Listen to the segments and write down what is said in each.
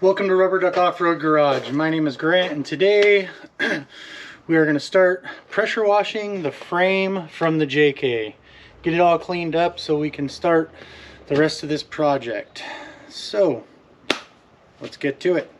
Welcome to Rubber Duck Off-Road Garage. My name is Grant, and today we are going to start pressure washing the frame from the JK. Get it all cleaned up so we can start the rest of this project. So, let's get to it.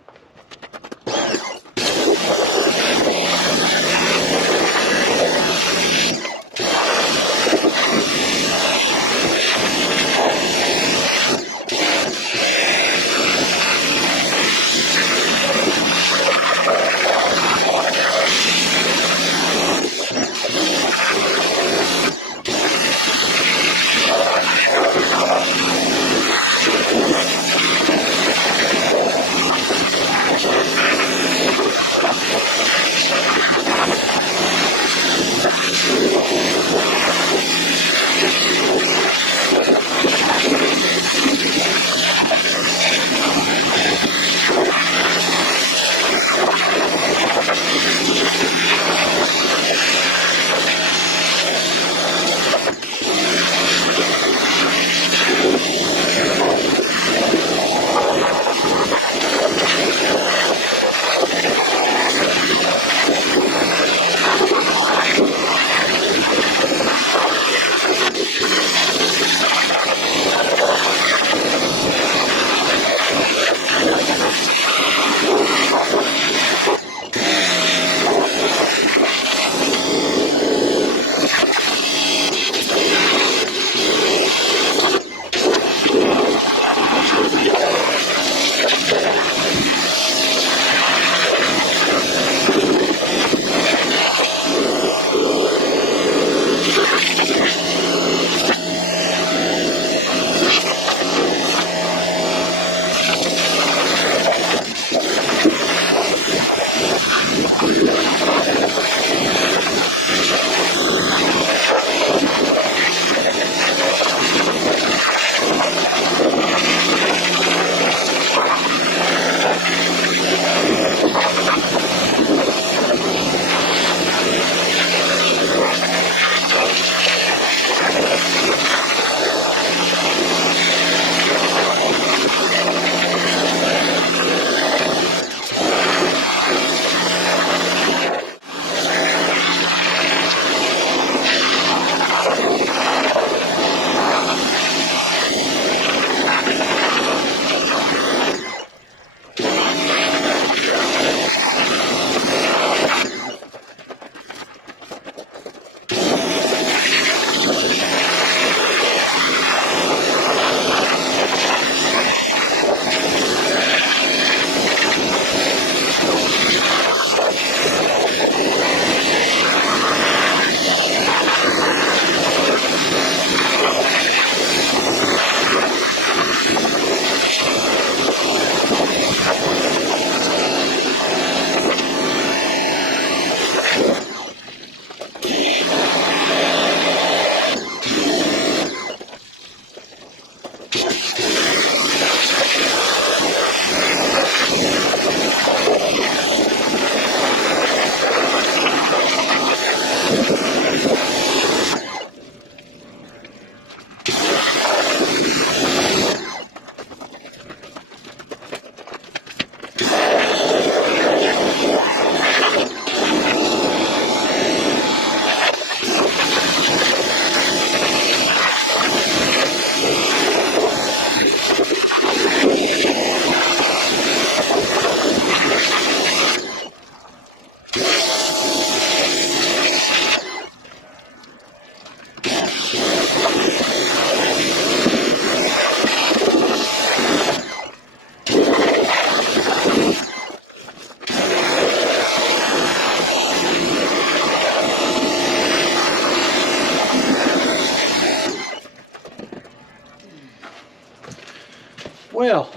Well,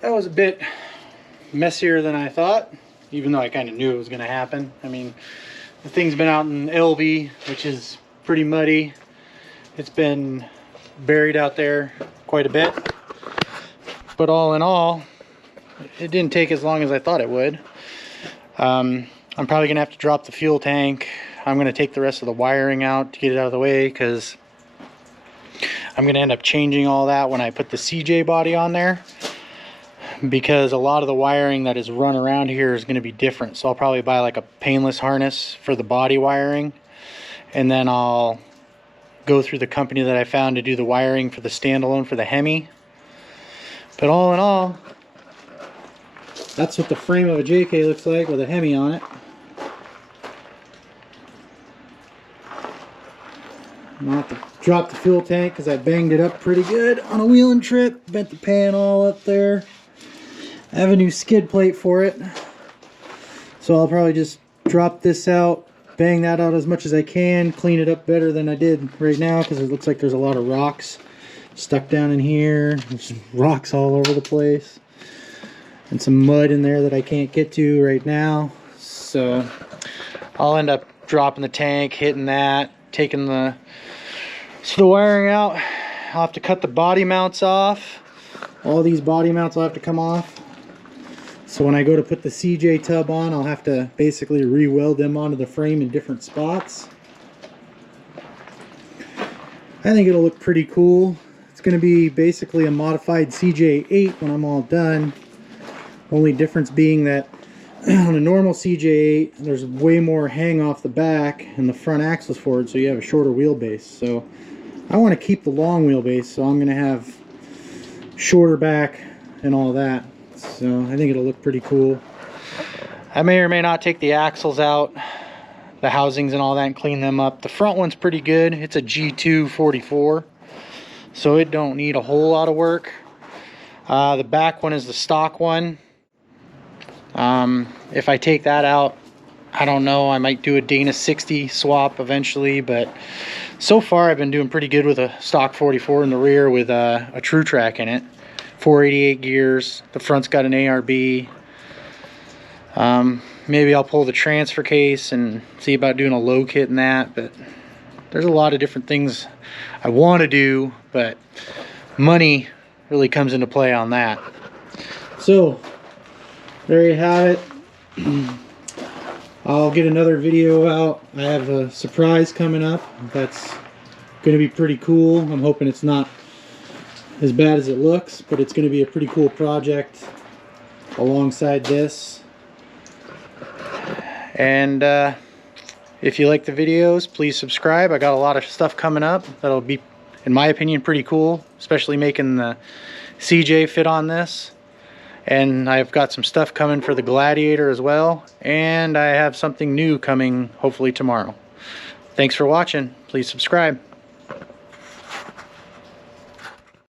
that was a bit messier than I thought, even though I kind of knew it was going to happen. I mean, the thing's been out in LV, which is pretty muddy. It's been buried out there quite a bit. But all in all, it didn't take as long as I thought it would. I'm probably going to have to drop the fuel tank. I'm going to take the rest of the wiring out to get it out of the way, because I'm going to end up changing all that when I put the CJ body on there, because a lot of the wiring that is run around here is going to be different. So I'll probably buy like a painless harness for the body wiring, and then I'll go through the company that I found to do the wiring for the standalone for the Hemi. But all in all, that's what the frame of a JK looks like with a Hemi on it. I'm gonna have to drop the fuel tank because I banged it up pretty good on a wheeling trip. Bent the pan all up there. I have a new skid plate for it, so I'll probably just drop this out, bang that out as much as I can, clean it up better than I did right now because it looks like there's a lot of rocks stuck down in here. There's rocks all over the place and some mud in there that I can't get to right now. So I'll end up dropping the tank, hitting that, taking the wiring out. I'll have to cut the body mounts off. All these body mounts will have to come off. So when I go to put the CJ tub on, I'll have to basically re-weld them onto the frame in different spots. I think it'll look pretty cool. It's going to be basically a modified CJ8 when I'm all done. Only difference being that on a normal CJ8, there's way more hang off the back and the front axle's forward, so you have a shorter wheelbase. So I want to keep the long wheelbase, so I'm going to have shorter back and all that. So I think it'll look pretty cool. I may or may not take the axles out, the housings and all that, and clean them up. The front one's pretty good. It's a G2 44, so it don't need a whole lot of work. The back one is the stock one. If I take that out, I don't know, I might do a Dana 60 swap eventually, but so far I've been doing pretty good with a stock 44 in the rear with a True Track in it. 488 gears, the front's got an ARB. Maybe I'll pull the transfer case and see about doing a low kit in that, but there's a lot of different things I want to do, but money really comes into play on that. So there you have it. I'll get another video out. I have a surprise coming up that's going to be pretty cool. I'm hoping it's not as bad as it looks, but it's going to be a pretty cool project alongside this. And if you like the videos, please subscribe. I got a lot of stuff coming up that'll be, in my opinion, pretty cool, especially making the CJ fit on this. And I've got some stuff coming for the Gladiator as well, and I have something new coming hopefully tomorrow. Thanks for watching. Please subscribe.